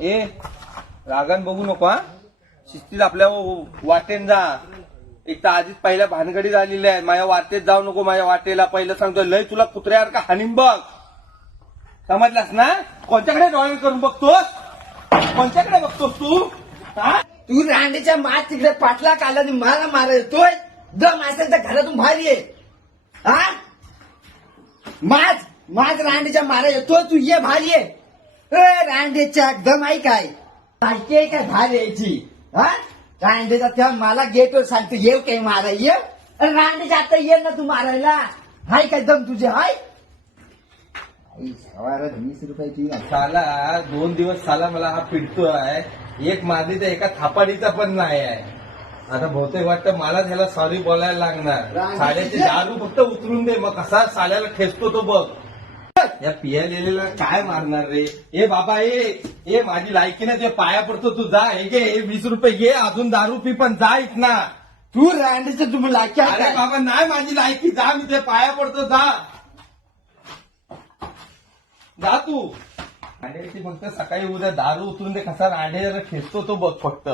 ए रागान बघू नको हा. शिस्तीत आपल्या वाटेन जा. एक तर आधीच पहिल्या भानगडी झालेल्या आहेत. माझ्या वाटेत जाऊ नको. माझ्या वाटेला पहिलं सांगतोय लय तुला कुत्र्यासारखा हानीम बघ. समजलास ना? कोणत्याकडे डॉईंग करून बघतोस? कोणत्याकडे बघतोस तू? हा तू रांडेच्या मात तिकडे पाटला काढला आणि मला मारा येतोय. दम असेल तर घरातून बाहेर ये. हा माझ रांडेच्या मारा येतोय. तू ये बाहेर ये. रांडेच्या दम आहे काय माहिती आहे काय बाहेर यायची. हा रांडेचा तेव्हा मला गेटवर सांगतो येऊ काय मारा ये. रांडेच्या आता ये ना तू मारायला. हाय काय दम तुझे हाय. 20 रुपये ती साला 2 दिवस साला मला हा पिडतोय. एक माझी तर एका थापाडीचा पण नाही आहे. आता बहुतेक वाटतं मलाच ह्याला सॉरी बोलायला लागणार. साल्याची दारू फक्त उतरून दे मग कसा साल्याला ठेचतो तो बघ. या पियालेला काय मारणार रे. ए बाबा ए माझी लायकी ना तुझ्या पाया पडतो. तू जा हे घे 20 रुपये घे. अजून दारू पी पण जा इथना. तू रांडेचं तुम्ही लायकी आहे अरे काय? बाबा नाही माझी लायकी. जा मी ते पाया पडतो. जा तू. रांडेची फक्त सकाळी उद्या दारू उतरून दे कसा रांडेला खेचतो तो बघ फक्त.